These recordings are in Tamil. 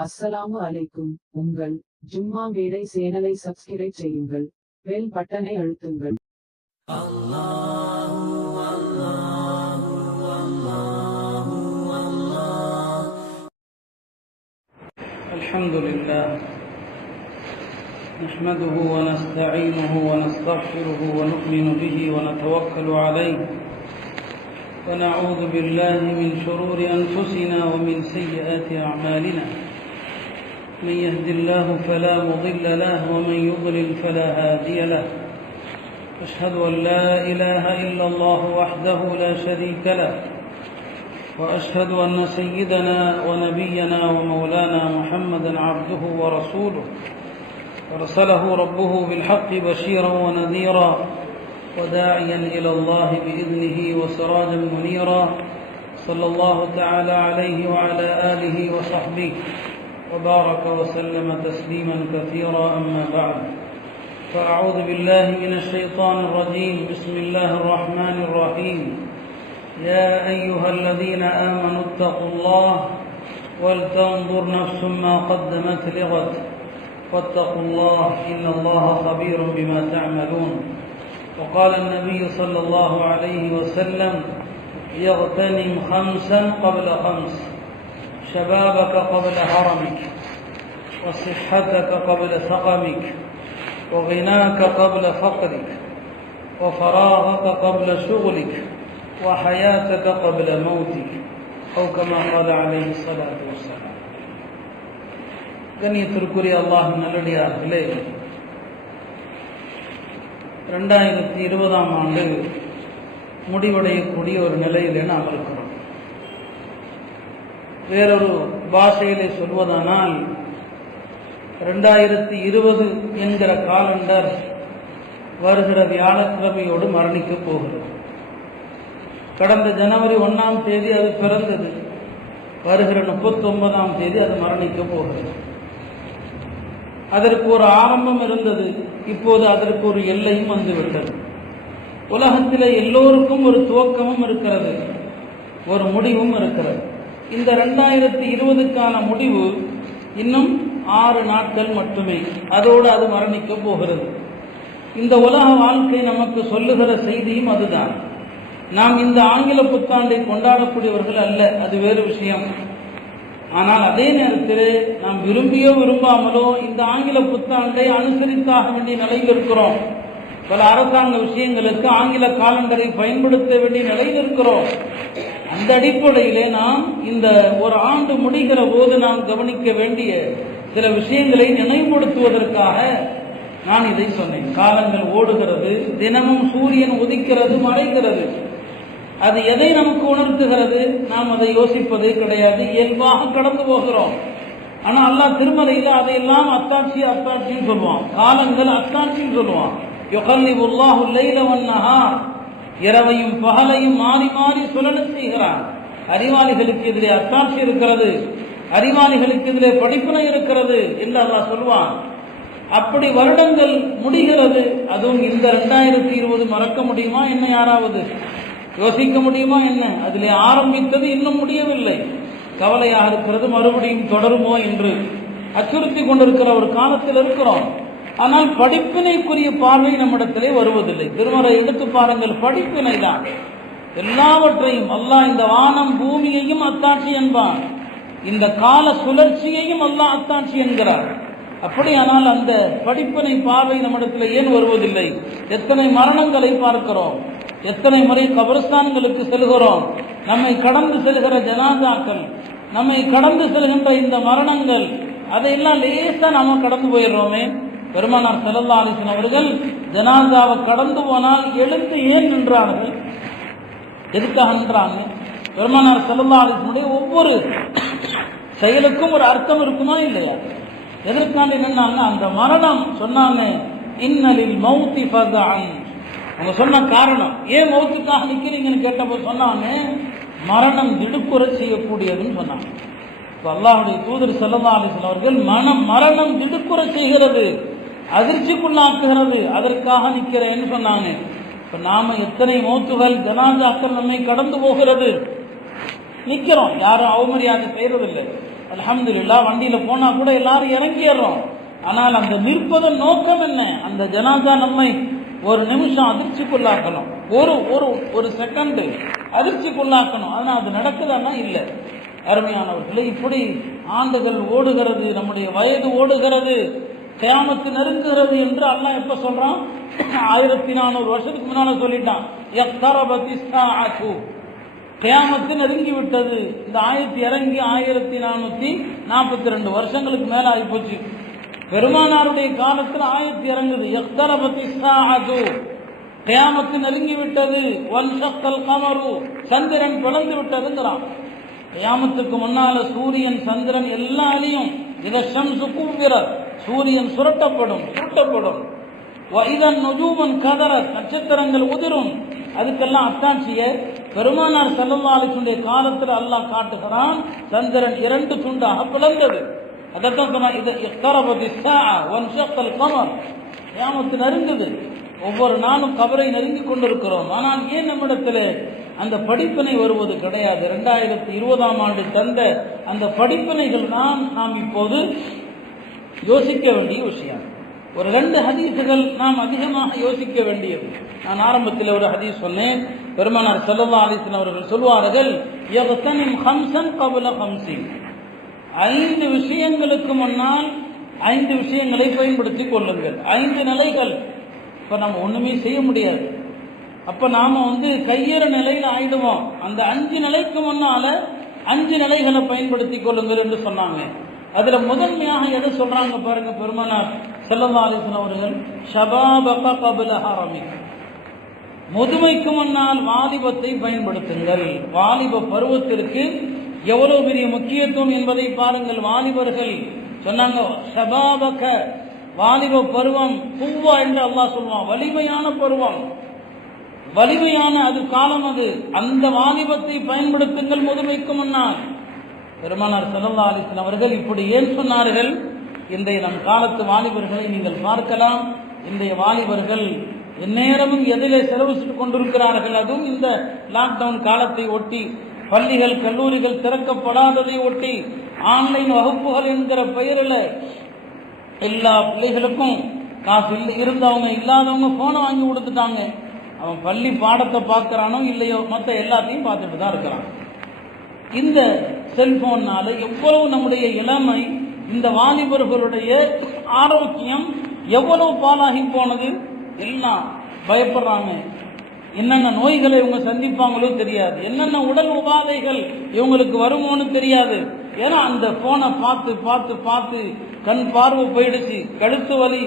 அஸ்ஸலாமு அலைக்கும். உங்கள் ஜும்மா மேடை சேனலை சப்ஸ்கிரைப் செய்யுங்கள். பெல் பட்டனை அழுத்துங்கள். அல்ஹம்துலில்லாஹ் نحمده ونستعينه ونستغفره ونؤمن به ونتوكل عليه ونعوذ بالله من شرور أنفسنا ومن سيئات أعمالنا من يهد الله فلا مضل له ومن يضلل فلا هادي له أشهد أن لا إله إلا الله وحده لا شريك له وأشهد أن سيدنا ونبينا ومولانا محمدا عبده ورسوله أرسله ربه بالحق بشيرا ونذيرا وداعيا إلى الله بإذنه وسراجا منيرا صلى الله تعالى عليه وعلى آله وصحبه وبارك وسلم تسليما كثيرا أما بعد فأعوذ بالله من الشيطان الرجيم بسم الله الرحمن الرحيم يا أيها الذين آمنوا اتقوا الله ولتنظر نفس ما قدمت لغد واتقوا الله إن الله خبير بما تعملون وقال النبي صلى الله عليه وسلم يغتنم خمسا قبل خمس شبابك قبل هرمك وصحتك قبل سقمك وغناك قبل فقرك وفراغك قبل شغلك وحياتك قبل موتك أو كما قال عليه الصلاة والسلام. கண்ணியத்திற்குரிய அல்லாஹ்வின் நல்லடியார்களே, 2020 ஆண்டு முடிவடையக்கூடிய ஒரு நிலையிலே நாம் இருக்கிறோம். வேறொரு பாஷையிலே சொல்வதானால் 2020 என்கிற காலண்டர் வருகிற வியாழக்கிழமையோடு மரணிக்கப் போகிறது. கடந்த ஜனவரி 1ஆம் தேதி அது பிறந்தது, வருகிற 39ஆம் தேதி அது மரணிக்கப் போகிறது. அதற்கு ஒரு ஆரம்பம் இருந்தது, இப்போது அதற்கு ஒரு எல்லையும் வந்துவிட்டது. உலகத்தில் எல்லோருக்கும் ஒரு துவக்கமும் இருக்கிறது, ஒரு முடிவும் இருக்கிறது. இந்த 2020க்கான முடிவு இன்னும் 6 நாட்கள் மட்டுமே, அதோடு அது மரணிக்கப் போகிறது. இந்த உலக வாழ்க்கை நமக்கு சொல்லுகிற செய்தியும் அதுதான். நாம் இந்த ஆங்கில புத்தாண்டை கொண்டாடக்கூடியவர்கள் அல்ல, அது வேறு விஷயம். ஆனால் அதே நேரத்தில் நாம் விரும்பியோ விரும்பாமலோ இந்த ஆங்கில புத்தாண்டை அனுசரித்தாக வேண்டிய நிலையில் இருக்கிறோம். பல அரசாங்க விஷயங்களுக்கு ஆங்கில காலண்டரை பயன்படுத்த வேண்டிய நிலையில் இருக்கிறோம். அந்த அடிப்படையிலே நாம் இந்த ஒரு ஆண்டு முடிகிற போது நாம் கவனிக்க வேண்டிய சில விஷயங்களை நினைவுபடுத்துவதற்காக நான் இதை சொன்னேன். காலங்கள் ஓடுகிறது, தினமும் சூரியன் உதிக்கிறது, மறைகிறது. அது எதை நமக்கு உணர்த்துகிறது? நாம் அதை யோசிப்பதே கிடையாது, இயல்பாக கடந்து போகிறோம். ஆனால் அல்லாஹ் திருமறையில் அதையெல்லாம் அத்தாட்சின்னு சொல்லுவான். காலங்கள் அத்தாட்சின்னு சொல்லுவான். யுகல்லிபுல்லாஹு லைல வன்னஹார், இரவையும் பகலையும் மாறி மாறி சுழல செய்கிறான். அறிவாளிகளுக்கு இதிலே அத்தாட்சி இருக்கிறது, அறிவாளிகளுக்கு இதிலே படிப்பினை இருக்கிறது என்று அல்லாஹ் சொல்லுவான். அப்படி வருடங்கள் முடிகிறது. அதுவும் இந்த 2020 மறக்க முடியுமா என்ன? யாராவது யோசிக்க முடியுமா என்ன? அதிலே ஆரம்பித்தது இன்னும் முடியவில்லை. கவலையாக இருக்கிறது, மறுபடியும் தொடருமோ என்று அச்சுறுத்தி கொண்டிருக்கிற ஒரு காலத்தில் இருக்கிறோம். ஆனால் படிப்பினைக்குரிய பார்வை நம்மிடத்திலே வருவதில்லை. திருமறை எடுத்து பாருங்கள், படிப்பினை தான் எல்லாவற்றையும். அல்லாஹ் இந்த வானம் பூமியையும் அத்தாட்சி என்பான், இந்த கால சுழற்சியையும் அல்லாஹ் அத்தாட்சி என்கிறார். அப்படியானால் அந்த படிப்பினை பார்வை நம்மிடத்தில் ஏன் வருவதில்லை? எத்தனை மரணங்களை பார்க்கிறோம், எத்தனை முறை கபரஸ்தான்களுக்கு செல்கிறோம். நம்மை கடந்து செல்கிற ஜனாதாக்கள், நம்மை கடந்து செல்கின்ற இந்த மரணங்கள், அதையெல்லாம் லேசா நாம கடந்து போயிடுறோமே. பெருமானார் ஸல்லல்லாஹு அலைஹி வஸல்லம் அவர்கள் ஜனாதாவை கடந்து போனால் எழுந்து ஏன் நின்றார்கள்? எதுக்காக நின்றாங்க? பெருமானார் ஸல்லல்லாஹு அலைஹி வஸல்லம் ஒவ்வொரு செயலுக்கும் ஒரு அர்த்தம் இருக்குமா இல்லையா? எதற்காண்டி நின்றாங்க? அந்த மரணம் சொன்னாங்க, இன்னலில் மௌத்தி ஃபஸஅன். அவங்க சொன்ன காரணம், ஏன் மௌத்துக்காக நிற்கிறீங்கன்னு கேட்டபோது சொன்னாங்க, மரணம் திடுக்குற செய்யக்கூடியதுன்னு சொன்னாங்க. இப்போ அல்லாஹ்வுடைய தூதர் ஸல்லல்லாஹு அலைஹி வஸல்லம் அவர்கள் மரணம் திடுக்குற செய்கிறது, அதிர்ச்சிக்குள்ளாக்குகிறது, அதற்காக நிற்கிறேன்னு சொன்னாங்க. இப்போ நாம எத்தனை மௌத்துகள், ஜனாசாக்கள் நம்மை கடந்து போகிறது, நிற்கிறோம், யாரும் அவமரியாதை செய்யறதில்லை. அல்ஹம்துலில்லாஹ் வண்டியில போனா கூட எல்லாரும் இறங்கிடுறோம். ஆனால் அந்த நிற்பதன் நோக்கம் என்ன? அந்த ஜனாசா நம்மை ஒரு நிமிஷம் அதிர்ச்சிக்குள்ளாக்கணும், ஒரு ஒரு ஒரு செகண்ட் அதிர்ச்சிக்குள்ளாக்கணும். ஆனால் அது நடக்குதானா? இல்லை. அருமையானவர்களே, இப்படி ஆண்டுகள் ஓடுகிறது, நம்முடைய வயது ஓடுகிறது, கியாமத்து நெருங்குகிறது என்று அல்லாஹ் எப்ப சொல்றான்? 1400 வருஷத்துக்கு முன்னால சொல்லிட்டான். கியாமத்து நெருங்கி விட்டது. இந்த ஆயத்து இறங்கி 1442 வருஷங்களுக்கு மேல ஆகி போச்சு. பெருமானாருடைய காலத்தில் ஆயத்து இறங்குது. கியாமத்து நெருங்கி விட்டது. வன்ஷக்கல் கமரு, சந்திரன் பிளந்து விட்டதுங்கிறான். கியாமத்துக்கு முன்னால சூரியன் சந்திரன் எல்லாரையும் இதம்சு கூவிரத், சூரியன் சுருட்டப்படும். இதன் நுஜூமன் கதரத், நட்சத்திரங்கள் உதிரும். அதுக்கெல்லாம் அத்தாட்சியை பெருமானார் ஸல்லல்லாஹு அலைஹி வஸல்லம் காலத்தில் அல்லாஹ் காட்டுகிறான். சந்திரன் 2 துண்டாக பிளந்தது. அதைத்தான் சொன்னா, இது இக்தரபத் ஸாஅ வன்ஷக்கல் கமர், கியாமத்து நெருங்குது. ஒவ்வொரு நாளும் கபரை நெருங்கி கொண்டிருக்கிறோம். ஆனால் ஏன் நம்மிடத்தில் அந்த படிப்பினை வருவது கிடையாது? 2020ஆம் ஆண்டு தந்த அந்த படிப்பினைகள் தான் நாம் இப்போது யோசிக்க வேண்டிய விஷயம். ஒரு 2 ஹதீஸுகள் நாம் அதிகமாக யோசிக்க வேண்டியது. நான் ஆரம்பத்தில் ஒரு ஹதீஸ் சொன்னேன். பெருமானார் ஸல்லல்லாஹு அலைஹி வஸல்லம் அவர்கள் சொல்வார்கள், யக்தனிம் ஹம்ஸன் கப்ல ஹம்ஸின், 5 விஷயங்களுக்கு முன்னால் 5 விஷயங்களை பயன்படுத்திக் கொள்ளுங்கள். 5 நிலைகள். இப்ப நம்ம ஒண்ணுமே செய்ய முடியாது. அப்ப நாம கையேற நிலையில ஆயிடுவோம். அந்த 5 நிலைக்கு முன்னால 5 நிலைகளை பயன்படுத்திக் கொள்ளுங்கள் என்று சொன்னாங்க. அதுல முதன்மையாக எதை சொல்றாங்க பாருங்க பெருமானார் ஸல்லல்லாஹு அலைஹி வஸல்லம் அவர்கள், ஷபாபக கப்ல ஹரமிக், முதுமைக்கு முன்னால் வாலிபத்தை பயன்படுத்துங்கள். வாலிப பருவத்திற்கு எவ்வளவு பெரிய முக்கியத்துவம் என்பதை பாருங்கள். வாலிபர்கள் சொன்னாங்க, ஷபாபக, வாலிப பருவம், குவ்வா என்று அல்லாஹ் சொல்வான், வலிமையான பருவம், வலிமையான அது காலம். அது அந்த வாலிபத்தை பயன்படுத்துங்கள் முதுமைக்கு முன்னால். பெருமானார் ஸல்லல்லாஹு அலைஹி வஸல்லம் அவர்கள் இப்படி ஏன் சொன்னார்கள்? இன்றைய நம் காலத்து வாலிபர்களை நீங்கள் பார்க்கலாம். இன்றைய வாலிபர்கள் எந்நேரமும் எதிலே செலவிட்டுக் கொண்டிருக்கிறார்கள். அதுவும் இந்த லாக்டவுன் காலத்தை ஒட்டி, பள்ளிகள் கல்லூரிகள் திறக்கப்படாததை ஒட்டி, ஆன்லைன் வகுப்புகள் என்கிற பெயரில் எல்லா பிள்ளைகளுக்கும் காசு இருந்தவங்க இல்லாதவங்க போனை வாங்கி கொடுத்துட்டாங்க. அவன் பள்ளி பாடத்தை பார்க்கிறானோ இல்லையோ, மற்ற எல்லாத்தையும் பார்த்துட்டு தான் இருக்கிறான். இந்த செல்போன்னால எவ்வளவு நம்முடைய இளமை, இந்த வாலிபர்களுடைய ஆரோக்கியம் எவ்வளவு பாலாகி போனது. எல்லாம் பயப்படுறாங்க. என்னென்ன நோய்களை இவங்க சந்திப்பாங்களோ தெரியாது, என்னென்ன உடல் உபாதைகள் இவங்களுக்கு வருமோன்னு தெரியாது. ஏன்னா அந்த போனை பார்த்து பார்த்து பார்த்து கண் பார்வை போயிடுச்சு, கழுத்து வலி,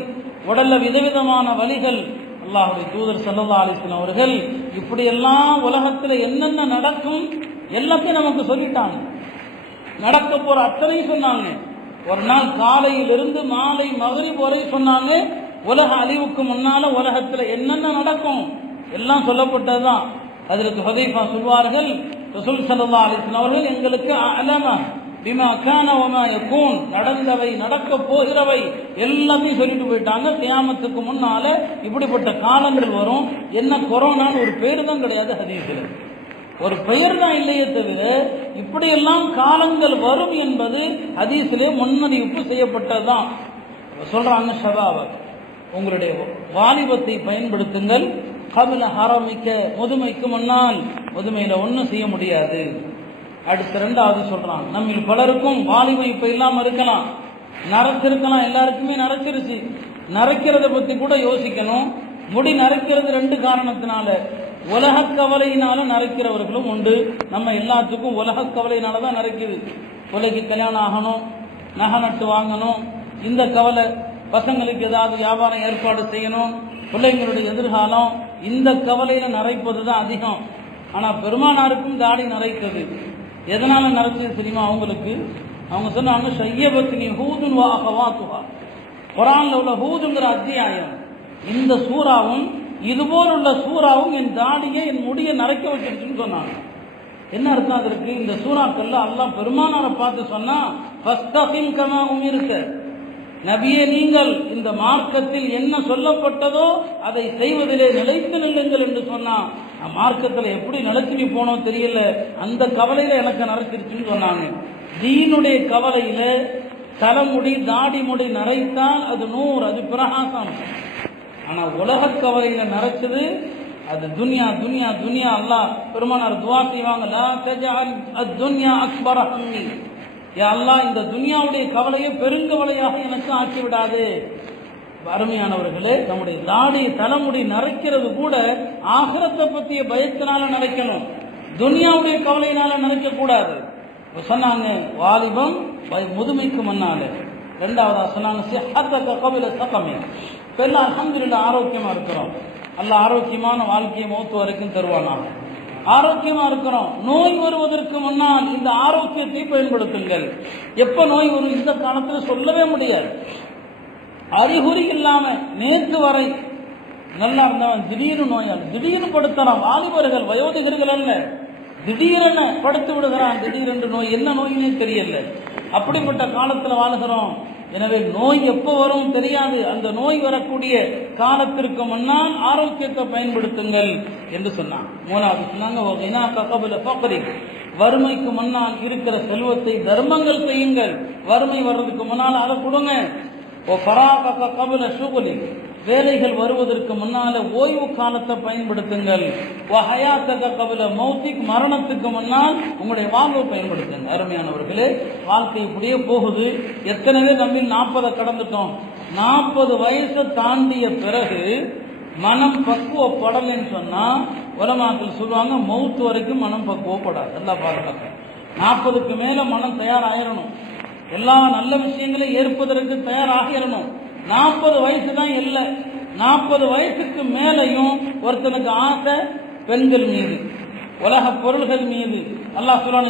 உடல்ல விதவிதமான வலிகள். அல்லாஹ்வுடைய தூதர் ஸல்லல்லாஹு அலைஹி வஸல்லம் அவர்கள் இப்படியெல்லாம் உலகத்தில் என்னென்ன நடக்கும் எல்லாத்தையும் நமக்கு சொல்லிட்டாங்க. நடக்க போற அத்தனையும் சொன்னாங்க. ஒரு நாள் காலையிலிருந்து மாலை மக்ரிப் வரை சொன்னாங்க. உலக அழிவுக்கு முன்னால உலகத்தில் என்னென்ன நடக்கும் எல்லாம் சொல்லப்பட்டதுதான். அதற்கு ஹுதைஃபா சொல்வார்கள், ரசூல் ஸல்லல்லாஹு அலைஹி வஸல்லம் அவர்கள் எங்களுக்கு அலம பிமா கான வமா யகூன், நடந்தவை நடக்க போகிறவை எல்லாத்தையும் சொல்லிட்டு போயிட்டாங்க. கியாமத்துக்கு முன்னால இப்படிப்பட்ட காலங்கள் வரும். என்ன கொரோனான்னு ஒரு பேர் தான் கிடையாது ஹதீஸ்ல, ஒரு பெயர் தான் இல்லையே தவிர இப்படியெல்லாம் காலங்கள் வரும் என்பது ஹதீஸிலே முன்னறிவிப்பு செய்யப்பட்டதுதான். சொல்றாங்க, ஷபாப, உங்களுடைய வாலிபத்தை பயன்படுத்துங்கள். கபில ஹரமிக்க, முதுமைக்கு முன்னால். முதுமையில ஒன்றும் செய்ய முடியாது. அடுத்த 2வது சொல்றான், நம்ம பலருக்கும் வாலிபம் இப்ப இல்லாம இருக்கலாம், நரைச்சிருக்கலாம், எல்லாருக்குமே நரைச்சிருச்சு. நரைக்கிறத பத்தி கூட யோசிக்கணும். முடி நரைக்கிறது 2 காரணத்தினால. உலக கவலையினால நரைக்கிறவர்களும் உண்டு. நம்ம எல்லாத்துக்கும் உலக கவலையினால தான் நரைக்குது. பிள்ளைக்கு கல்யாணம் ஆகணும், நகை நட்டு வாங்கணும், இந்த கவலை. பசங்களுக்கு ஏதாவது வியாபாரம் ஏற்பாடு செய்யணும், பிள்ளைங்களுடைய எதிர்காலம், இந்த கவலையில நரைப்பது தான் அதிகம். ஆனா பெருமானாருக்கும் தாடி நரைத்தது. எதனால நரைச்சது தெரியுமா அவங்களுக்கு? அவங்க சொன்னாங்க, ஷய்யபத்னி ஹூதுன் வ அகவாத்துஹா, குர்ஆன்ல உள்ள ஹூதுங்கிற அத்தியாயம், இந்த சூறாவும் இதுபோல் உள்ள சூறாவும் என் தாடியை, என் முடியை நரைக்க வச்சிருச்சுன்னு சொன்னாங்க. என்ன அர்த்தம் அதற்கு? இந்த சூறாக்கள்ல அல்லாஹ் பெருமானாரை பார்த்து சொன்னா, ஃபஸ்தகிம் கமா உமிர்த, நபியே நீங்கள் இந்த மார்க்கத்தில் என்ன சொல்லப்பட்டதோ அதை செய்வதிலே நிலைத்து நில்லுங்கள் என்று சொன்னா, மார்க்கத்தில் எப்படி நிலைச்சு போனோம் தெரியல, அந்த கவலையில எனக்கு நரைச்சிருச்சுன்னு சொன்னாங்க. தீனுடைய கவலையில தலைமுடி தாடி முடி நரைத்தால் அது நூறு, அது பிரகாசம். ஆனா உலக கவலையில நரைச்சது அது துன்யா துன்யா துன்யா. அல்லாஹ் பெருமானார் துஆ செய்வாங்க, லா தஜஅல் அத்-துன்யா அக்பர ஹம்மி, யா அல்லாஹ் இந்த துன்யாவுடைய கவலையை பெருங்கவலையாக எனக்கு ஆக்கி விடாதே. அருமையானவர்களே, நம்முடைய தாடி தலைமுடி நரைக்கிறது கூட ஆகிரத்தை பற்றிய பயத்தினால நரைக்கணும், துன்யாவுடைய கவலையினால நரைக்க கூடாது. சொன்னாங்க வாலிபம் முதுமைக்கு முன்னால. ரெண்டாவதா சொன்னாங்க சிஹத்தக கபில சகமி, எல்லாம் அல்ஹம்துலில்லாஹ் ஆரோக்கியமா இருக்கிறோம். அல்லாஹ் ஆரோக்கியமான வாழ்க்கையை மௌத்து வரைக்கும் தருவானாக. ஆரோக்கியமா இருக்கிறோம். நோய் வருவதற்கு முன்னால் இந்த ஆரோக்கியத்தை பயன்படுத்துங்கள். எப்ப நோய் வரும் இந்த காலத்தில் சொல்லவே முடியாது. அறிகுறி இல்லாம நேற்று வரை நல்லா இருந்தவன் திடீர்னு நோயாளி, திடீர்னு படுத்தலாம். வாலிபர்கள் வயோதிகர்கள் அல்ல, திடீரென படுத்து விடுகிறான். திடீரென்று நோய், என்ன நோயினே தெரியல. அப்படிப்பட்ட காலத்தில் வாழ்கிறோம். எனவே நோய் எப்போ வரும் தெரியாது. அந்த நோய் வரக்கூடிய காலத்திற்கு முன்னால் ஆரோக்கியத்தை பயன்படுத்துங்கள் என்று சொன்னான். மூணாவது சொன்னாங்க வறுமைக்கு முன்னால் இருக்கிற செல்வத்தை தர்மங்கள் செய்யுங்கள். வறுமை வர்றதுக்கு முன்னால் அதை கொடுங்க. வேலைகள் வருவதற்கு முன்னால ஓய்வு காலத்தை பயன்படுத்துங்கள். மரணத்துக்கு முன்னால் உங்களுடைய வாழ்வை பயன்படுத்துங்க. அருமையானவர்களே, வாழ்க்கை இப்படியே போகுது. எத்தனை பேர் நம்ம 40 கடந்துட்டோம். 40 வயசை தாண்டிய பிறகு மனம் பக்குவப்படலைன்னு சொன்னா உலமாக்கள் சொல்லுவாங்க மௌத்து வரைக்கும் மனம் பக்குவப்படாது. எல்லாம் பாருங்க, 40க்கு மேல மனம் தயாராகிடணும். எல்லா நல்ல விஷயங்களையும் ஏற்பதற்கு தயாராகிடணும். 40 வயசு தான் இல்லை. 40 வயசுக்கு மேலையும் ஒருத்தனுக்கு ஆசை பெண்கள் மீது, உலக பொருள்கள் மீது. அல்லாஹ் சொல்றான்,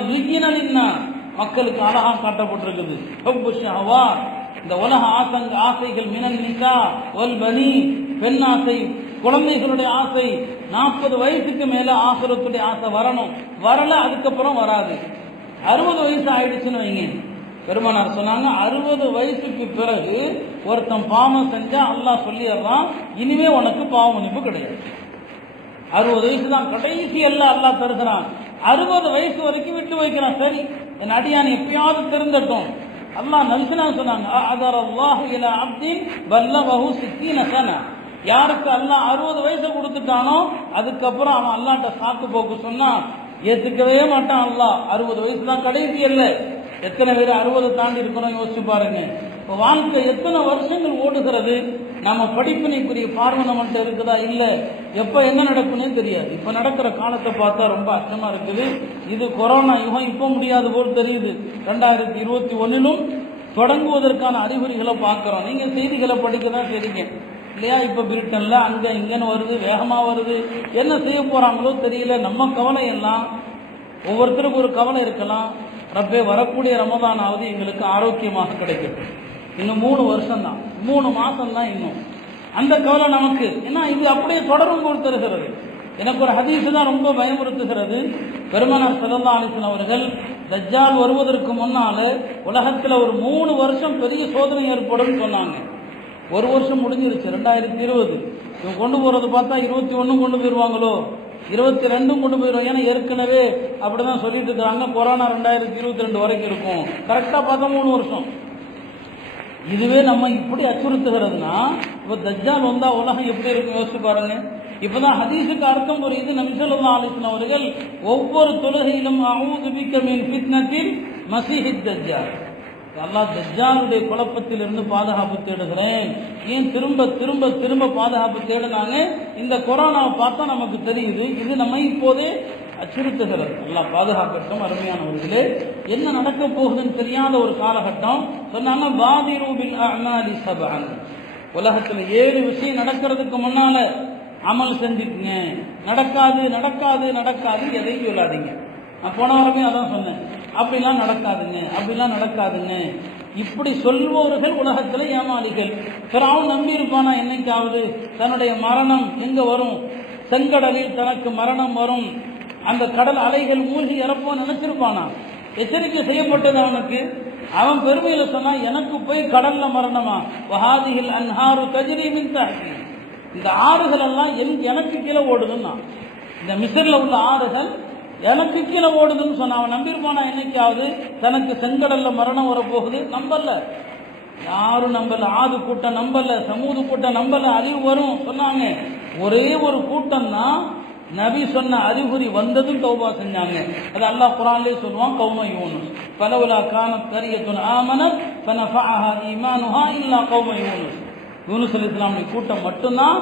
மக்களுக்கு அழகா காட்டப்பட்டிருக்குது. இந்த உலக ஆசைகள் மினன் நிசா வல் பனி, பெண் ஆசை, குழந்தைகளுடைய ஆசை. 40 வயசுக்கு மேல ஆசுரத்துடைய ஆசை வரணும். வரல அதுக்கப்புறம் வராது. 60 வயசு ஆயிடுச்சுன்னு வைங்க, பெருமானார் சொன்னாங்க 60 வயசுக்கு பிறகு ஒருத்தன் பாவம் செஞ்சா அல்லாஹ் சொல்லிடுறான், இனிமே உனக்கு பாவ மன்னிப்பு கிடையாது. 60 வயசு தான் கடைசி எல்லாம் அல்லாஹ் தருகிறான். 60 வயசு வரைக்கும் விட்டு வைக்கிறான். சரி, என் அடியான் எப்பயாவது திருந்தட்டும். அல்லாஹ் நல்சினா சொன்னாங்க, யாருக்கு அல்லாஹ் 60 வயசு கொடுத்துட்டானோ அதுக்கப்புறம் அவன் அல்லாஹ்ட்ட சாக்கு போக்கு சொன்னா ஏத்துக்கவே மாட்டான். அல்லாஹ் 60 வயசு தான் கடைசி இல்லை. எத்தனை பேர் 60 தாண்டி இருக்கணும் யோசிச்சு பாருங்க. இப்போ வாழ்க்கை எத்தனை வருஷங்கள் ஓடுகிறது. நம்ம படிப்பினைக்குரிய பார்வை நம்மகிட்ட இருக்குதா இல்லை, எப்போ என்ன நடக்குன்னே தெரியாது. இப்போ நடக்கிற காலத்தை பார்த்தா ரொம்ப அச்சமா இருக்குது. இது கொரோனா யுகம் இப்போ முடியாது போல் தெரியுது. 2021 தொடங்குவதற்கான அறிகுறிகளை பார்க்கிறோம். நீங்க செய்திகளை படிக்க தான் செய்றீங்க இல்லையா? இப்போ பிரிட்டன்ல அங்க இங்கன்னு வருது, வேகமா வருது. என்ன செய்ய போறாங்களோ தெரியல. நம்ம கவலை எல்லாம் ஒவ்வொருத்தருக்கும் ஒரு கவலை இருக்கலாம். ரப்பே, வரக்கூடிய ரமதானாவது எங்களுக்கு ஆரோக்கியமாக கிடைக்கட்டும். இன்னும் 3 வருஷம் தான், 3 மாசம் தான் இன்னும். அந்த கவலை நமக்கு ஏன்னா இது அப்படியே தொடரும் போல் தருகிறது. எனக்கு ஒரு ஹதீஸ் தான் ரொம்ப பயமுறுத்துகிறது. பெருமானார் ஸல்லல்லாஹு அலைஹி வஸல்லம் அவர்கள் தஜ்ஜால் வருவதற்கு முன்னால உலகத்தில் ஒரு 3 வருஷம் பெரிய சோதனை ஏற்படும் சொன்னாங்க. 1 வருஷம் முடிஞ்சிருச்சு, 2020. இவங்க கொண்டு போறது பார்த்தா 21 கொண்டு போயிருவாங்களோ, 22 கொண்டு போயிடும். ஏன்னா ஏற்கனவே அப்படிதான் சொல்லிட்டு இருக்காங்க, கொரோனா 2022 வரைக்கும் இருக்கும். கரெக்டா பார்த்தா 3 வருஷம். இதுவே நம்ம இப்படி அச்சுறுத்துகிறதுனா இப்போ தஜ்ஜால் வந்தா உலகம் எப்படி இருக்கும் யோசிச்சு பாருங்க. இப்பதான் ஹதீஸுக்கு அர்த்தம் புரியுது. நபி ஸல்லல்லாஹு அலைஹி வஸல்லம் அவர்கள் ஒவ்வொரு தொழுகையிலும் அஊது பிக்க மின் ஃபித்னத்தில் மஸீஹித் தஜ்ஜால், அல்லாஹ் தஜ்ஜாலுடைய குழப்பத்திலிருந்து பாதுகாப்பு தேடுகிறேன். ஏன் திரும்ப திரும்ப திரும்ப பாதுகாப்பு தேடினாங்க? இந்த கொரோனாவை பார்த்தா நமக்கு தெரியுது, இது நம்ம இப்போதே அச்சுறுத்துகிறது. அல்லாஹ் பாதுகாக்கட்டும். அருமையானவர்களே, என்ன நடக்க போகுதுன்னு தெரியாத ஒரு காலகட்டம். சொன்னாங்க பாதிரு பில் அஅமாலி சபஅன், உலகத்தில் 7 விஷயம் நடக்கிறதுக்கு முன்னால அமல் செஞ்சுக்குங்க. நடக்காது நடக்காது நடக்காது எதையும் சொல்லாதீங்க. நான் போன வாரமே அதான் சொன்னேன், அப்படிலாம் நடக்காதுங்க, அப்படிலாம் நடக்காதுங்க. இப்படி சொல்பவர்கள் உலகத்தில் ஏமாளிகள். ஃபிரௌன் நம்பி இருப்பானா என்னைக்காவது தன்னுடைய மரணம் எங்க வரும்? செங்கடலில் தனக்கு மரணம் வரும், அந்த கடல் அலைகள் மூழ்கி இறப்போம் நினைச்சிருப்பானா? எச்சரிக்கை செய்யப்பட்டது அவனுக்கு. அவன் பெருமையில சொன்னா, எனக்கு போய் கடல்ல மரணமா? வஹாதிஹில் அன்ஹாரு தஜ்ரி மின் தஹ்தி, இந்த ஆறுகள் எல்லாம் எனக்கு கீழே ஓடுதுன்னா. இந்த மிஸ்ர்ல உள்ள ஆறுகள் எனக்கு கீழே ஓடுதுன்னு சொன்ன அவன் நம்பியிருப்பானா? என்னைக்காவது தனக்கு செங்கடல்ல மரணம் வரப்போகுது? நம்பல, யாரும் நம்பல. ஆது கூட்டம் நம்பல, சமூது கூட்டம் நம்பல, அழிவு வரும் சொன்னாங்க. ஒரே ஒரு கூட்டம் தான் நபி சொன்ன அறிகுறி வந்ததும் தௌபா செஞ்சாங்க. அது அல்லாஹ் குர்ஆன்லயே சொல்லுவான், கௌம யூனுஸ் ஃபலவுலா கானத் கரியத்துன் ஆமனத் ஃபனஃபஅஹா ஈமானுஹா இல்லா கௌம யூனுஸ். யூனுஸ் அலைஹிஸ்ஸலாமுடைய கூட்டம் மட்டும்தான்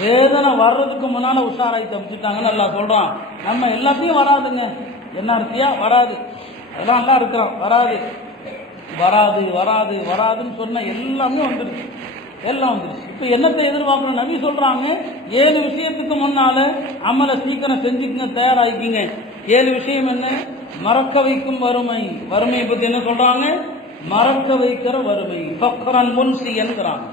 வேதனை வர்றதுக்கு முன்னால உஷாராய் தப்பிச்சுட்டாங்கன்னு அல்லாஹ் சொல்றான். நம்ம எல்லாத்தையும் வராதுங்க, என்ன அர்த்தியா வராது, அதெல்லாம் நல்லா இருக்கிறோம், வராது வராது வராது வராதுன்னு சொன்ன எல்லாமே வந்துருச்சு, எல்லாம் வந்துருச்சு. இப்ப என்னத்தை எதிர்பார்க்கணும்? நபி சொல்றாங்க 7 விஷயத்துக்கு முன்னால அமலை சீக்கிரம் செஞ்சுக்குங்க, தயாராகிக்குங்க. 7 விஷயம் என்ன? மறக்க வைக்கும் வறுமை. வறுமையை பத்தி என்ன சொல்றாங்க? மறக்க வைக்கிற வறுமை. ஃபக்ரன் முன்சி என்கிறாங்க.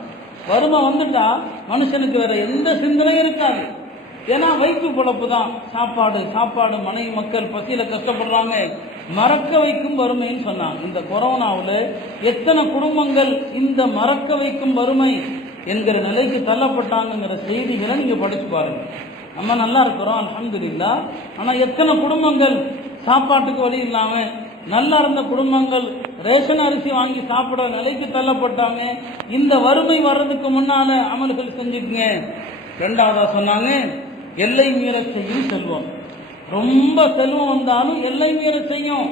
வறுமை வந்துட்டா மனுஷனுக்கு வேற எந்த சிந்தனையும் இருக்காது. ஏன்னா வயிற்று பொழப்பு தான், சாப்பாடு சாப்பாடு, மனைவி மக்கள் பசியில கஷ்டப்படுறாங்க. மறக்க வைக்கும் வறுமைன்னு சொன்னாங்க. இந்த கொரோனாவில் எத்தனை குடும்பங்கள் இந்த மறக்க வைக்கும் வறுமை என்கிற நிலைக்கு தள்ளப்பட்டாங்கிற செய்திகளை நீங்க படிச்சு பாருங்க. நம்ம நல்லா இருக்கிறோம் அல்ஹம்துலில்லாஹ், ஆனா எத்தனை குடும்பங்கள் சாப்பாட்டுக்கு வழி இல்லாம, நல்லா இருந்த குடும்பங்கள் ரேஷன் அரிசி வாங்கி சாப்பிட நிலைக்கு தள்ளப்பட்டாங்க. இந்த வறுமை வர்றதுக்கு முன்னால அமல்கள் செஞ்சுக்குங்க. ரெண்டாவதா சொன்னாங்க எல்லை மீற செய்யும் செல்வம். ரொம்ப செல்வம் வந்தாலும் எல்லை மீற செய்யும்,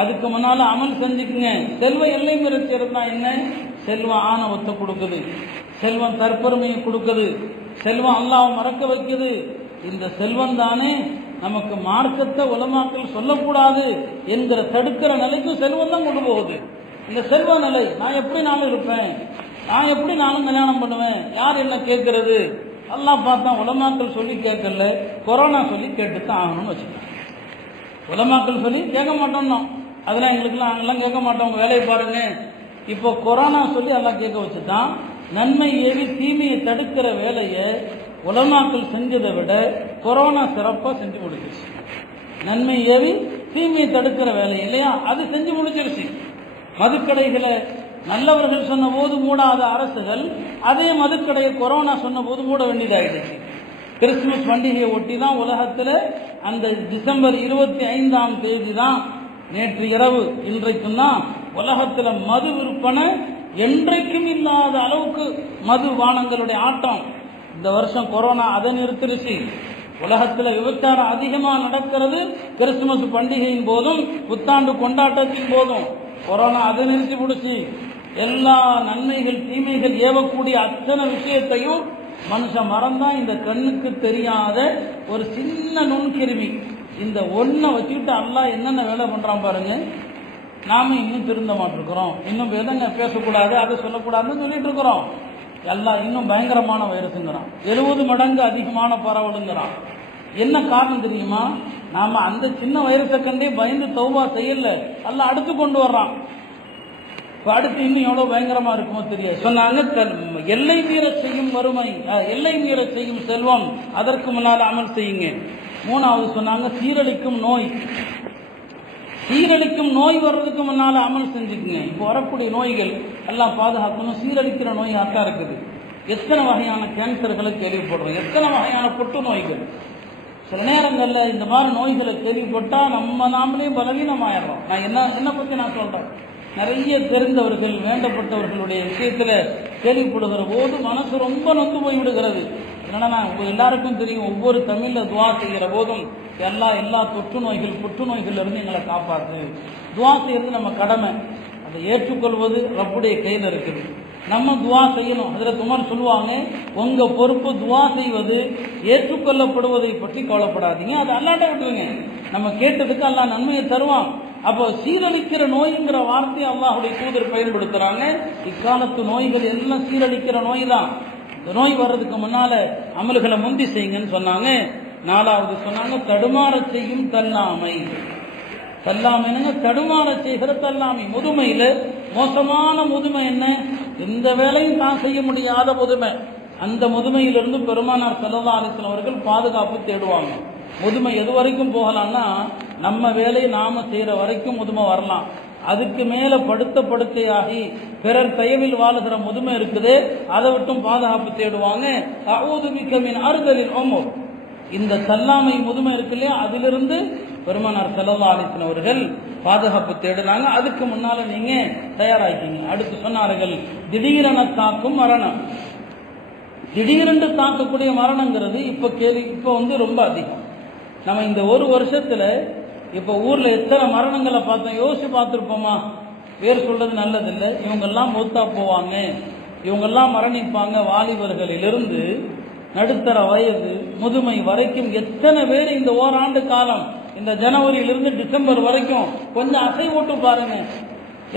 அதுக்கு முன்னால அமல் செஞ்சுக்குங்க. செல்வம் எல்லை மீற செய்யறதுனா என்ன? செல்வம் ஆணவத்தை கொடுக்குது, செல்வம் தற்பெருமையை கொடுக்குது, செல்வம் அல்லாஹ்வை மறக்க வைக்குது. இந்த செல்வம் தானே நமக்கு மார்க்கத்தை உலமாக்கள் சொல்லக்கூடாது என்கிற தடுக்கிற நிலைக்கு செல்வம் தான் கொண்டு போகுது. இந்த செல்வ நிலை, நான் எப்படி நானும் இருப்பேன், நான் எப்படி நானும் கல்யாணம் பண்ணுவேன், யார் என்ன கேட்கறது? அல்லாஹ் பார்த்தா உலமாக்கள் சொல்லி கேட்கல, கொரோனா சொல்லி கேட்டுத்தான் ஆகணும்னு வச்சுக்கோங்க. உலமாக்கள் சொல்லி கேட்க மாட்டோம்னா அதெல்லாம் எங்களுக்குலாம் நாங்கெல்லாம் கேட்க மாட்டோம், வேலையை பாருங்க. இப்போ கொரோனா சொல்லி எல்லாம் கேட்க வச்சுதான் நன்மை ஏவி தீமையை தடுக்கிற வேலையை உலமாக்கள் செஞ்சதை விட கொரோனா சிறப்பாக செஞ்சு முடிச்சிருச்சு. நன்மை ஏவி தீமையை தடுக்கிற வேலை இல்லையா, அது செஞ்சு முடிச்சிருச்சு. மதுக்கடைகளை நல்லவர்கள் சொன்ன போது மூடாத அரசுகள் அதே மதுக்கடையை கொரோனா சொன்ன போது மூட வேண்டியதாகிடுச்சு. கிறிஸ்துமஸ் பண்டிகையை ஒட்டி தான் உலகத்தில் அந்த டிசம்பர் 25ஆம் தேதி தான், நேற்று இரவு இன்றைக்கும் தான் உலகத்தில் மது விற்பனை என்றைக்கும் இல்லாத அளவுக்கு மது பானங்களுடைய ஆட்டம். இந்த வருஷம் கொரோனா அதை நிறுத்திருச்சு. உலகத்தில் விபச்சாரம் அதிகமாக நடக்கிறது கிறிஸ்துமஸ் பண்டிகையின் போதும் புத்தாண்டு கொண்டாட்டத்தின் போதும். கொரோனா அதை நிறுத்தி பிடிச்சி எல்லா நன்மைகள் தீமைகள் ஏவக்கூடிய அத்தனை விஷயத்தையும் மனுஷன் மறந்தான். இந்த கண்ணுக்கு தெரியாத ஒரு சின்ன நுண்கிருமி, இந்த ஒன்றை வச்சுக்கிட்டு அல்லாஹ் என்னென்ன வேலை பண்றான் பாருங்க. நாம இன்னும் திருந்த மாட்டிருக்கிறோம், இன்னும் எதங்க பேசக்கூடாது அதை சொல்லக்கூடாதுன்னு சொல்லிட்டு இருக்கிறோம். எல்லாம் இன்னும் பயங்கரமான வைரஸுங்கிறான், 70 மடங்கு அதிகமான பரவலுங்கிறான். என்ன காரணம் தெரியுமா? நாம அந்த சின்ன வைரஸை கண்டே பயந்து தௌபா செய்யல, எல்லாம் அடுத்து கொண்டு வர்றான். அடுத்து இன்னும் எவ்வளவு பயங்கரமா இருக்குமோ தெரியாது. சொன்னாங்க எல்லை மீற செய்யும் வறுமை, எல்லை மீற செய்யும் செல்வம், அதற்கு முன்னால் அமல் செய்யுங்க. மூணாவது சொன்னாங்க சீரழிக்கும் நோய். சீரழிக்கும் நோய் வர்றதுக்கு முன்னால அமல் செஞ்சுக்குங்க. இப்போ வரக்கூடிய நோய்கள் எல்லாம் பாதுகாக்கணும். சீரழிக்கிற நோய் தான் இருக்குது. எத்தனை வகையான கேன்சர்களை கேள்விப்படுறோம், எத்தனை வகையான புற்று நோய்கள். சில நேரங்களில் இந்த மாதிரி நோய்களை கேள்விப்பட்டா நாமளே பலவீனம் ஆயிடுறோம். நான் என்ன பத்தி நான் சொல்றேன், நிறைய தெரிந்தவர்கள் வேண்டப்பட்டவர்களுடைய விஷயத்துல கேள்விப்படுகிற போது மனசு ரொம்ப நொந்து போய் விடுகிறது. என்னன்னா எல்லாருக்கும் தெரியும், ஒவ்வொரு தமிழ்ல துவா செய்கிற போதும் எல்லா தொற்று நோய்கள் புற்று நோய்கள் இருந்து எங்களை காப்பாற்று. துவா செய்யறது நம்ம கடமை, அதை ஏற்றுக்கொள்வது ரப்புடைய கையில் இருக்குது. நம்ம துவா செய்யணும். அதில் உமர் சொல்லுவாங்க, உங்க பொறுப்பு துவா செய்வது, ஏற்றுக்கொள்ளப்படுவதை பற்றி கவலைப்படாதீங்க, அது அல்லாஹ்ட்ட விட்டுருங்க. நம்ம கேட்டதுக்கு அல்லாஹ் நன்மையை தருவான். அப்போ சீரழிக்கிற நோய்ங்கிற வார்த்தையை அல்லாஹ்வுடைய தூதர் பயன்படுத்துறாங்க. இக்காலத்து நோய்கள் எல்லாம் சீரழிக்கிற நோய் தான். இந்த நோய் வர்றதுக்கு முன்னால அமல்களை முந்தி செய்யுங்கன்னு சொன்னாங்க. நாலாவது சொன்னாங்க தடுமாற செய்யும் தள்ளாமை. தள்ளாமைன்னு தடுமாற செய்கிற தள்ளாமை. முதுமையில மோசமான முதுமை என்ன? எந்த வேலையும் தான் செய்ய முடியாத முதுமை. அந்த முதுமையிலிருந்து பெருமானார் ஸல்லல்லாஹு அலைஹி வஸல்லம் அவர்கள் பாதுகாப்பு தேடுவாங்க. முதுமை எது வரைக்கும் போகலாம்னா, நம்ம வேலையை நாம செய்யற வரைக்கும் முதுமை வரலாம். அதுக்கு மேல படுத்தையாகி பிறர் தயவில் வாழுகிற முதுமை இருக்குது, அதை விட்டும் பாதுகாப்பு தேடுவாங்க. அஊது பிக்க மின் அர்தலில் உமர். இந்த தள்ளாமை முதுமை இருக்கு இல்லையா, அதிலிருந்து பெருமானார் ஸல்லல்லாஹு அலைஹி வஸல்லம் அவர்கள் பாதுகாப்பு தேடுறாங்க. அதுக்கு முன்னால நீங்க தயாராகிட்டீங்க. அடுத்து சொன்னார்கள், திடீரென தாக்கும் மரணம். திடீரென்று தாக்கக்கூடிய மரணங்கிறது இப்போ ரொம்ப அதிகம். நம்ம இந்த ஒரு வருஷத்துல இப்ப ஊர்ல எத்தனை மரணங்களை பார்த்தோம், யோசிச்சு பார்த்துருப்போமா? பேர் சொல்றது நல்லதில்லை, இவங்கெல்லாம் மூத்தா போவாங்க, இவங்கெல்லாம் மரணிப்பாங்க. வாலிபர்களிலிருந்து நடுத்தர வயது முதுமை வரைக்கும் எத்தனை பேர் இந்த ஓராண்டு காலம், இந்த ஜனவரியிலிருந்து டிசம்பர் வரைக்கும் கொஞ்சம் அசை ஓட்டு பாருங்க,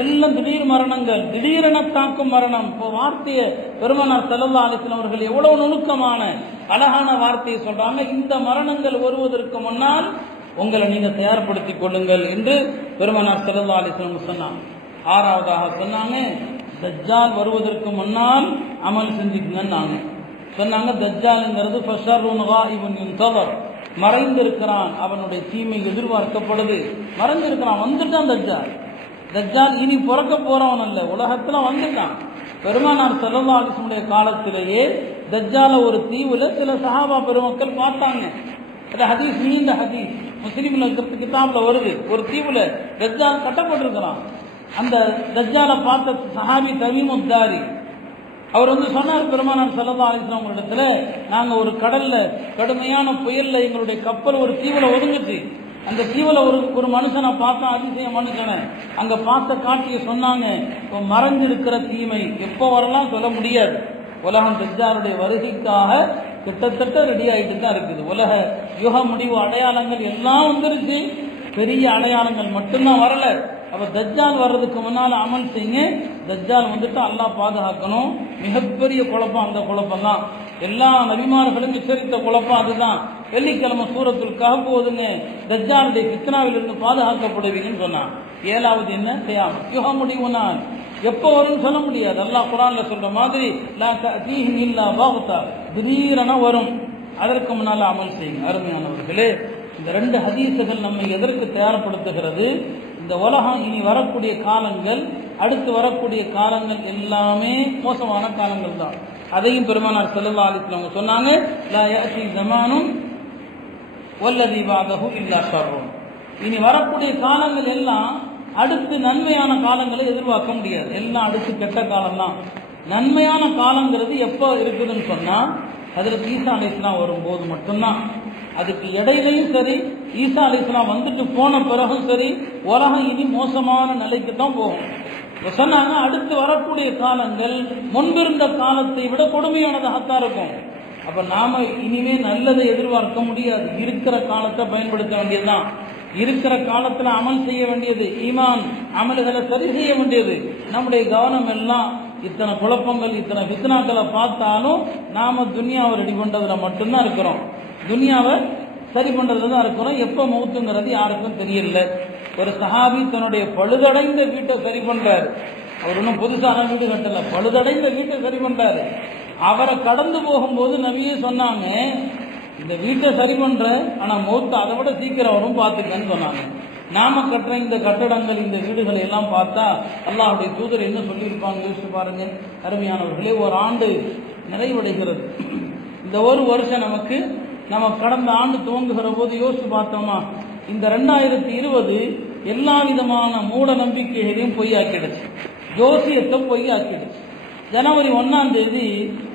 எல்லாம் திடீர் மரணங்கள், திடீரென தாக்கும் மரணம். இப்போ வார்த்தையை பெருமானார் ஸல்லல்லாஹு அலைஹி வஸல்லம் அவர்கள் எவ்வளவு நுணுக்கமான அழகான வார்த்தையை சொல்றாங்க. இந்த மரணங்கள் வருவதற்கு முன்னால் உங்களை நீங்க தயார்படுத்திக் கொள்ளுங்கள் என்று பெருமானார் ஸல்லல்லாஹு அலைஹி வஸல்லம் சொன்னாங்க. ஆறாவதாக சொன்னாங்க, தஜ்ஜால் வருவதற்கு முன்னால் அமல் செஞ்சுக்குங்கன்னு சொன்னாங்க. தஜ்ஜால்ங்கிறது ஃபஷர்ருன் காயிபுன் யுன்தவர், மறைந்திருக்கிறான், அவனுடைய தீமை எதிர்பார்க்கப்படுது. மறைந்திருக்கிறான், வந்துட்டான் தஜ்ஜால். தஜ்ஜால் இனி பிறக்க போறவன் அல்ல, உலகத்துல வந்துட்டான். பெருமானார் ஸல்லல்லாஹு அலைஹி வஸல்லம் காலத்திலேயே தஜ்ஜால ஒரு தீவுல சில சஹாபா பெருமக்கள் பார்த்தாங்க. அது ஹதீஸ், நீண்ட ஹதீஸ், முஸ்லிம்ல கிதாப்ல வருது. ஒரு தீவுல தஜ்ஜால் கட்டப்பட்டிருக்கிறான். அந்த தஜ்ஜாலை பார்த்த சஹாபி தமீம் உத்தாரி அவர் சொன்னார் பெருமானார் ஸல்லல்லாஹு அலைஹி வஸல்லம் இடத்துல, நாங்க ஒரு கடல்ல கடுமையான புயல்ல எங்களுடைய கப்பல் ஒரு தீவுல ஒதுங்குச்சு. அந்த தீவுல ஒரு மனுஷனை பார்த்தா, அதிசய மனுஷனை அங்க பார்த்த காட்டிய சொன்னாங்க. இப்போ மறைஞ்சிருக்கிற தீமை எப்போ வரலாம் சொல்ல முடியாது. உலகம் தஜ்ஜாலுடைய வருகைக்காக கிட்டத்தட்ட ரெடி ஆகிட்டு தான் இருக்குது. உலக யுக முடிவு அடையாளங்கள் எல்லாம் வந்துருச்சு, பெரிய அடையாளங்கள் மட்டும்தான் வரல. அப்ப தஜ்ஜால் வர்றதுக்கு முன்னால அமல் செய்யுங்க. தஜ்ஜால் வந்துட்டு அல்லாஹ் பாதுகாக்கணும். மிகப்பெரிய குழப்பம் அந்த குழப்பம் தான். எல்லா நபிமார்களும் எச்சரித்த குழப்பம் அதுதான். வெள்ளிக்கிழமை சூரத்துல் கஹ்ஃப் ஓதுங்க, தஜ்ஜாலுடைய ஃபித்னாவிலிருந்து பாதுகாக்கப்படுவீங்கன்னு சொன்னான். ஏழாவது என்ன? கியாமத், யுக முடிவு நாள். எப்போ வரும்னு சொல்ல முடியாது. அல்லாஹ் குர்ஆன்ல சொல்ற மாதிரி லா தஅதீஹிம் இல்லா பக்தா, திடீரென வரும். அதற்கு முன்னால அமல் செய்யுங்க. அருமையானவர்களே, இந்த ரெண்டு ஹதீஸுகள் நம்மை எதற்கு தயார்படுத்துகிறது? இந்த உலகம் இனி வரக்கூடிய காலங்கள், அடுத்து வரக்கூடிய காலங்கள் எல்லாமே மோசமான காலங்கள் தான். அதையும் பெருமானார் ஸல்லல்லாஹு அலைஹி வஸல்லம் சொன்னாங்க, லா யஅதி ஸமானுன் வல்லதி பஅதஹு இல்லா ஷர்ருன். இனி வரக்கூடிய காலங்கள் எல்லாம் அடுத்து நன்மையான காலங்களை எதிர்பார்க்க முடியாது. எல்லாம் அடுத்து கெட்ட காலம் தான். நன்மையான காலங்கிறது எப்போ இருக்குதுன்னு சொன்னா, ஹஜ்ரத் ஈசா அலைஹிஸ்ஸலாம் வரும்போது மட்டும்தான். அதுக்கு இடையிலையும் சரி, ஈசா அலைஹிஸ்ஸலாம் வந்துட்டு போன பிறகும் சரி, உலகம் இனி மோசமான நிலைக்கு தான் போகும். சொன்னாங்க, அடுத்து வரக்கூடிய காலங்கள் முன்பிருந்த காலத்தை விட கொடுமையானதாகத்தான் இருக்கும். அப்ப நாம இனிமே நல்லதை எதிர்பார்க்க முடியாது. இருக்கிற காலத்தை பயன்படுத்த வேண்டியதுதான். இருக்கிற காலத்துல அமல் செய்ய வேண்டியது, ஈமான் அமல்களை சரி செய்ய வேண்டியது. நம்முடைய கவனம் எல்லாம் இத்தனை குழப்பங்கள், இத்தனை ஃபித்னாக்களை பார்த்தாலும் நாம துனியாவை ரெடி பண்றதுல மட்டும்தான் இருக்கிறோம். துனியாவை சரி பண்றதுல தான் இருக்கிறோம். எப்ப மௌத்துங்கிறது யாருக்கும் தெரியல. ஒரு சஹாபி தன்னுடைய பழுதடைந்த வீட்டை சரி பண்றாரு. அவர் ஒன்றும் புதுசான வீடு கட்டல, பழுதடைந்த வீட்டை சரி பண்றாரு. அவரை கடந்து போகும்போது நபியே சொன்னாங்க, இந்த வீட்டை சரி பண்ற, ஆனா மௌத்து அதை விட சீக்கிரம் வரும் பார்த்துக்கன்னு சொன்னாங்க. நாம கட்டுற இந்த கட்டடங்கள், இந்த வீடுகளை எல்லாம் பார்த்தா அல்லாஹ்வுடைய தூதர் என்ன சொல்லியிருப்பாங்க யோசிச்சு பாருங்க. அருமையானவர்களே, ஒரு ஆண்டு நிறைவடைகிறது. இந்த ஒரு வருஷம் நம்ம கடந்த ஆண்டு துவங்குகிற போது யோசிச்சு பார்த்தோமா, இந்த 2020 எல்லா விதமான மூட நம்பிக்கைகளையும் பொய்யாக்கிடுச்சு, ஜோசியத்தை பொய்யாக்கிடுச்சு. ஜனவரி 1ஆம் தேதி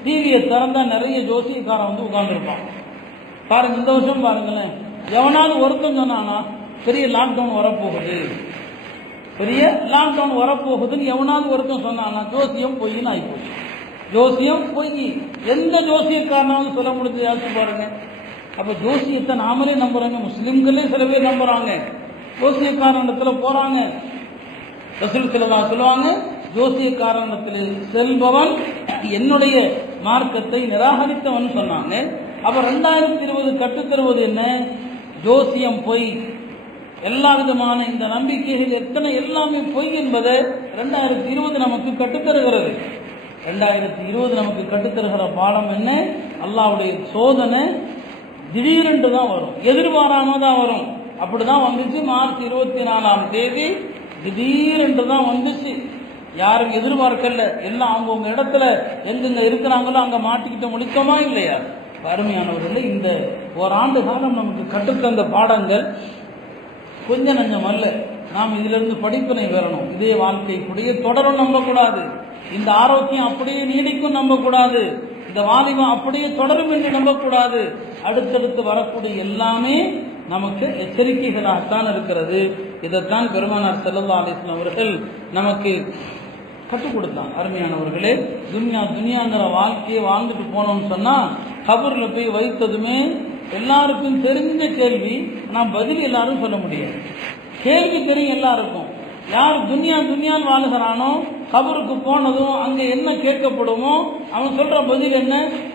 டிவியை திறந்தா நிறைய ஜோசியக்காரன் உட்கார்ந்துருப்பான். பாருங்க, இந்த வருஷம் பாருங்களேன், எவனாவது ஒருத்தன் சொன்னானா பெரிய லாக்டவுன் வரப்போகுது, பெரிய லாக்டவுன் வரப்போகுதுன்னு எவனாவது ஒருத்தன் சொன்னானா, ஜோசியம் பொய்ன்னு ஆயிப்போச்சு. ஜோசியம் பொய். எந்த ஜோசியக்காரனாவது சொல்ல முடிஞ்சு யாச்சு பாருங்க. அப்ப ஜோசியத்தை நாமளே நம்புறாங்க, முஸ்லிம்களே சில பேர் நம்புறாங்க, ஜோசியக்காரனிடத்துல போறாங்க. ரசூல் ஸல்லல்லாஹு சொல்லுவாங்க, ஜோசியக்காரனிடத்தில் செல்பவன் என்னுடைய மார்க்கத்தை நிராகரித்தவன் சொன்னாங்க. அப்ப 2020 கற்றுத்தருவது என்ன? ஜோசியம் பொய். எல்லா விதமான இந்த நம்பிக்கைகள் எத்தனை எல்லாமே பொய் என்பதை 2020 நமக்கு கற்றுத்தருகிறது. 2020 நமக்கு கற்றுத்தருகிற பாடம் என்ன? அல்லாஹ்வுடைய சோதனை திடீரென்று தான் வரும், எதிர்பாராம தான் வரும். அப்படிதான் வந்துச்சு. மார்ச் 24ஆம் தேதி திடீரென்று தான் வந்துச்சு. யாரும் எதிர்பார்க்கல. எல்லாம் அவங்கவுங்க இடத்துல எங்கெங்க இருக்கிறாங்களோ அங்க மாட்டிக்கிட்ட முடிக்கமா இல்லையா? அருமையானவர்களே, இந்த ஓராண்டு காலம் நமக்கு கற்றுத்தந்த பாடங்கள் கொஞ்சம் நஞ்சம் அல்ல. நாம் இதிலிருந்து படிப்பினை பெறணும். இதே வாழ்க்கை இப்படியே தொடரும் நம்பக்கூடாது. இந்த ஆரோக்கியம் அப்படியே நீடிக்கும் நம்பக்கூடாது. இந்த வாலிபம் அப்படியே தொடரும் என்று நம்பக்கூடாது. அடுத்தடுத்து வரக்கூடிய எல்லாமே நமக்கு எச்சரிக்கைகளாகத்தான் இருக்கிறது. இதைத்தான் பெருமானார் ஸல்லல்லாஹு அலைஹி வஸல்லம் அவர்கள் நமக்கு கற்றுக் கொடுத்தாங்க. அருமையானவர்களே, துன்யாங்கிற வாழ்க்கையை வாழ்ந்துட்டு போனோம்னு சொன்னா கபர்ல போய் வைத்ததுமே எல்லாருக்கும் தெரிஞ்ச கேள்வி, நான் பதில் எல்லாரும் சொல்ல முடியாது. கேள்வி தெரியும் எல்லாருக்கும். யார் துன்யான் வாழுகிறானோ கபருக்கு போனதும் அங்க என்ன கேட்கப்படுமோ அவன் சொல்ற பதில் என்ன?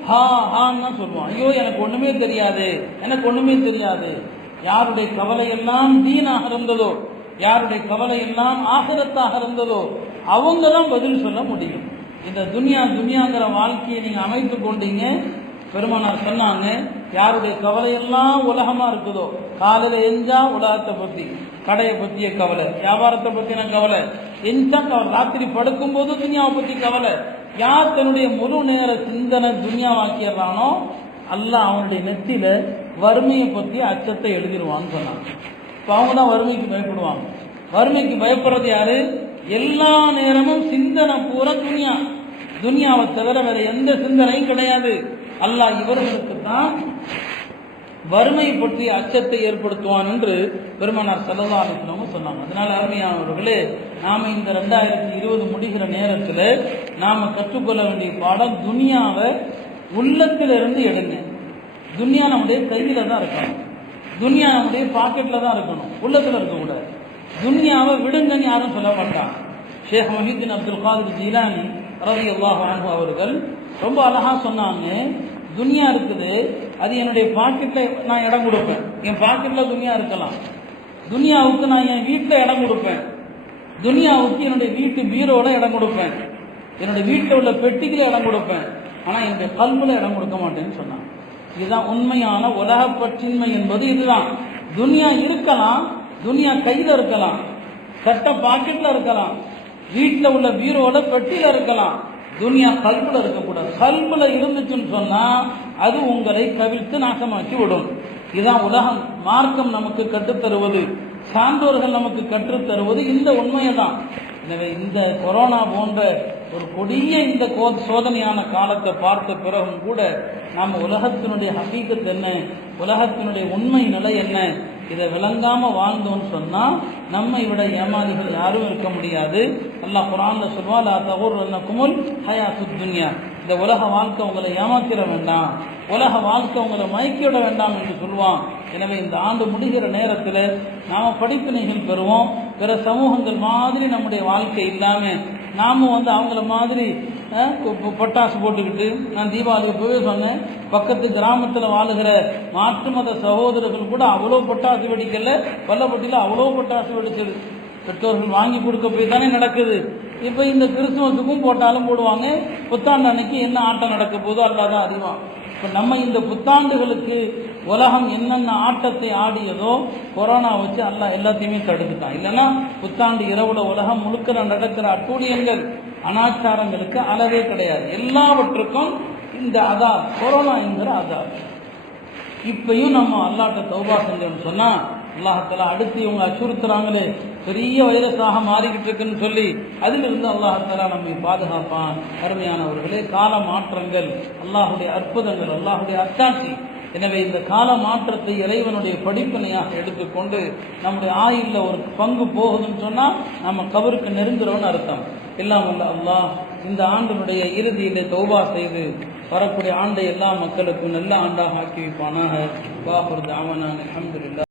ஹா ஹான்னு சொல்லுவான். ஐயோ எனக்கு ஒண்ணுமே தெரியாது, எனக்கு ஒண்ணுமே தெரியாது. யாருடைய கவலை எல்லாம் தீனாக இருந்ததோ, யாருடைய கவலை எல்லாம் ஆகிரத்தாக இருந்ததோ அவங்க தான் பதில் சொல்ல முடியும். இந்த துன்யாங்கிற வாழ்க்கையை நீங்க அமைத்து கொண்டீங்க. பெருமானார் சொன்னாங்க, யாருடைய கவலையெல்லாம் உலகமா இருக்குதோ, காலையில எஞ்சா உலகத்தை பத்தி, கடையை பத்திய கவலை, வியாபாரத்தை பத்தின கவலை, எஞ்சா கவலை, ராத்திரி படுக்கும் போது துன்யாவை பத்தி கவலை. யார் தன்னுடைய முழு நேர சிந்தனை துன்யாவாக்கிடுறானோ அல்லாஹ் அவனுடைய நெத்தியில வறுமையை பத்தி அச்சத்தை எழுதிடுவான்னு சொன்னாங்க. இப்போ அவங்க தான் வறுமைக்கு பயப்படுவாங்க. வறுமைக்கு பயப்படுறது யாரு? எல்லா நேரமும் சிந்தனை பூரா துன்யாவை தவிர வேற எந்த சிந்தனையும் கிடையாது. அல்லாஹ் இவர்களுக்கு தான் வறுமை பற்றிய அச்சத்தை ஏற்படுத்துவான் என்று பெருமானார் ஸல்லல்லாஹு அலைஹி வஸல்லம் சொன்னாங்க. அதனால அருமையானவர்களே, நாம இந்த 2020 முடிகிற நேரத்தில் நாம கற்றுக்கொள்ள வேண்டிய பாடம், துன்யாவை உள்ளத்திலிருந்து எடுங்க. துன்யா நம்முடைய கையில தான் இருக்கணும். துன்யா நம்முடைய பாக்கெட்ல தான் இருக்கணும், உள்ளத்துல இருக்கக்கூடாது. துன்யாவை விடுங்கன்னு யாரும் சொல்ல மாட்டாங்க. ஷேக் முஹிதீன் அப்துல் காதிர் ஜீலானி ரலியல்லாஹு அன்ஹு அவர்கள் ரொம்ப அழகா சொன்னாங்க, துன்யா இருக்குது, அது என்னுடைய பாக்கெட்ல நான் இடம் கொடுப்பேன். என் பாக்கெட்ல துன்யா இருக்கலாம். துன்யாவுக்கு நான் என் வீட்டில் இடம் கொடுப்பேன். துன்யாவுக்கு என்னுடைய வீட்டு பீரோல இடம் கொடுப்பேன். என்னுடைய வீட்டில் உள்ள பெட்டிகளை இடம் கொடுப்பேன். ஆனா என்னுடைய கல்வில இடம் கொடுக்க மாட்டேன்னு சொன்னாங்க. இதுதான் உண்மையான உலகப்பற்றின்மை என்பது. இதுதான் துன்யா இருக்கலாம், துன்யா கையில இருக்கலாம், சட்ட பாக்கெட்ல இருக்கலாம், வீட்டில் உள்ள பீரோல பெட்டியில இருக்கலாம். துன்யா கல்புல இருக்கக்கூடாது. கல்புல இருந்துச்சுன்னு சொன்னா அது உங்களை கவிழ்த்து நாசமாக்கி விடும். இதுதான் உலகம், மார்க்கம் நமக்கு கற்றுத்தருவது, சான்றோர்கள் நமக்கு கற்றுத்தருவது இந்த உண்மையை தான். எனவே இந்த கொரோனா போன்ற ஒரு கொடிய இந்த சோதனையான காலத்தை பார்த்த பிறகும் கூட நாம் உலகத்தினுடைய ஹகீகத் என்ன, உலகத்தினுடைய உண்மை நிலை என்ன, இதை விளங்காம வாழ்ந்தோம்னு சொன்னா நம்மை விட ஏமாளிகள் யாரும் இருக்க முடியாது. அல்லாஹ் குர்ஆன்ல சொல்வா, லா தகுர்ரன்னகுமுல் ஹயாத்துத் துன்யா, இந்த உலக வாழ்க்கை உங்களை ஏமாத்திர வேண்டாம், உலக வாழ்க்கை உங்களை மயக்கிவிட வேண்டாம் என்று சொல்லுவான். எனவே இந்த ஆண்டு முடிகிற நேரத்தில் நாம படிப்பினைகள் பெறுவோம். பிற சமூகங்கள் மாதிரி நம்முடைய வாழ்க்கை இல்லாம நாம அவங்கள மாதிரி பட்டாசு போட்டுக்கிட்டு, நான் தீபாவளி போய் சொன்னேன், பக்கத்து கிராமத்தில் வாழுகிற மாற்று மத சகோதரர்கள் கூட அவ்வளோ பட்டாசு வெடிக்கல, வல்லப்பட்டியில் அவ்வளோ பட்டாசு வெடிச்சது. பெற்றோர்கள் வாங்கி கொடுக்க போய் தானே நடக்குது. இப்போ இந்த கிறிஸ்துமஸுக்கும் போட்டாலும் போடுவாங்க. புத்தாண்டு அன்னைக்கு என்ன ஆட்டம் நடக்க போதோ அல்லாதான் அறிவான். இப்போ நம்ம இந்த புத்தாண்டுகளுக்கு உலகம் என்னென்ன ஆட்டத்தை ஆடியதோ கொரோனா வச்சு அல்லாஹ் எல்லாத்தையுமே தடுத்துட்டான். இல்லைன்னா புத்தாண்டு இரவுல உலகம் முழுக்க நடக்கிற அட்டூழியங்கள் அனாச்சாரங்களுக்கு அளவே கிடையாது. எல்லாவற்றுக்கும் இந்த அதார், கொரோனா என்கிற அதார். இப்பயும் நம்ம அல்லாஹ்ட்ட தௌபா செஞ்சோம்னு சொன்னா அல்லாஹ்தாலா அடுத்து இவங்க அச்சுறுத்துறாங்களே, பெரிய வைரஸாக மாறிக்கிட்டு இருக்குன்னு சொல்லி அதிலிருந்து அல்லாஹ்தாலா நம்மை பாதுகாப்பான். அருமையானவர்களே, கால மாற்றங்கள் அல்லாஹுடைய அற்புதங்கள், அல்லாஹுடைய அத்தாட்சி. எனவே இந்த கால மாற்றத்தை இறைவனுடைய படிப்பினையாக எடுத்துக்கொண்டு நம்முடைய ஆயுள்ல ஒரு பங்கு போகுதுன்னு சொன்னா நம்ம கபருக்கு நெருங்குறோம்னு அர்த்தம். எல்லாம் வல்ல அல்லாஹ் இந்த ஆண்டினுடைய இறுதியிலே தௌபா செய்து வரக்கூடிய ஆண்டை எல்லா மக்களுக்கும் நல்ல ஆண்டாக ஆக்கி வைப்பானாக. வாஹிரு தஅவானா அல்ஹம்துலில்லாஹ்.